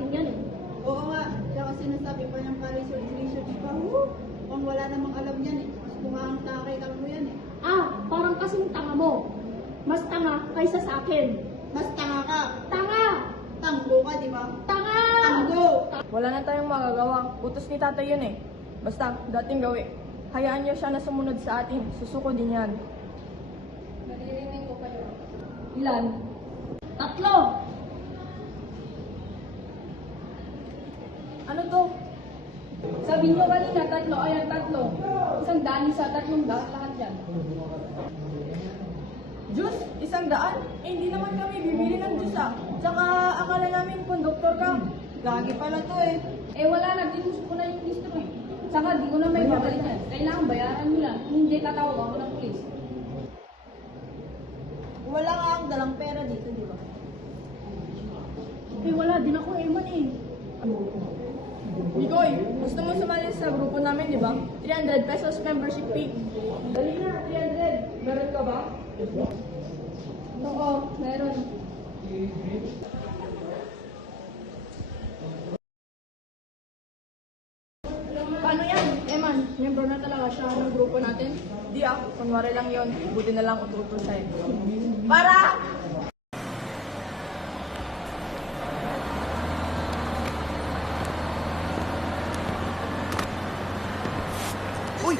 atin yan eh. Oo nga, tsaka sinasabi pa ng research pa, kung wala namang alam yan eh. Mas mukhang takay lang mo yan eh. Parang kasing tanga mo. Mas tanga kaysa sa akin. Mas tanga ka. Tanga! Tanggo ka, di ba? Tanga! Tanggo! Wala na tayong magagawa. Utos ni tatay yun eh. Basta, dating gawi. Hayaan niyo siya na sumunod sa atin. Susuko din yan. Naririnig ko kayo. Ilan? 3! Ano to? Sabi niyo kanina 3, ayan 3. Isang daan isa, 3 daan lahat yan. Juice? 100? Hindi naman kami bibili ng juice ah. Tsaka akala namin konduktor ka. Gagi pala to eh. Wala na, dinusok ko na yung listro eh. Saka di ko na may babalikan. Kailangan bayaran nyo lang. Kung hindi, tatawag ako ng pulis. Wala nga akong dalang pera dito, di ba? Wala din ako, Eman eh. Bigoy, gusto mo sumali sa grupo namin, di ba? 300 pesos membership fee. Dali na, 300. Meron ka ba? Oo, meron. Paano yan? Eman, member na talaga siya ng grupo natin? Di ah, kunwari lang yon. Buti na lang ututo siya eh. Para! Uy!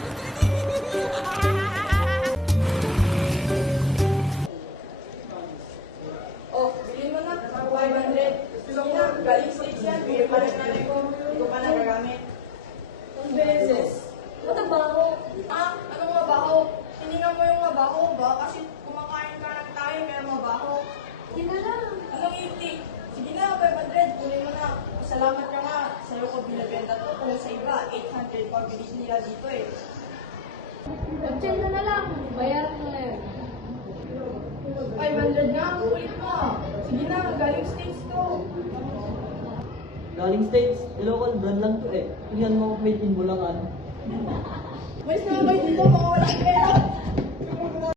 Oh, bilhin mo na. 500. Sige na, galing stage yan. Bigyan pa rin natin ko. Hindi ko pa nagagamit. Ang beses. Matabaho. Anong mabaho? Hiningan mo yung mabaho ba? Kasi kumakain ka ng tayo kaya mabaho. Hindi na lang. Anong itik? Sige na, 500. Kunin mo na. Salamat ka nga. Sa'yo ko binibenta to. Kung sa iba, 800 pa bilis nila dito eh. Pag-check na lang. Bayaran mo na yun. 500 nga, ulit mo. Sige na, galing stage to. Galing States, local brand lang to eh. Tingnan mo, made in Bulacan. Mas na kayo dito, mga walang pera.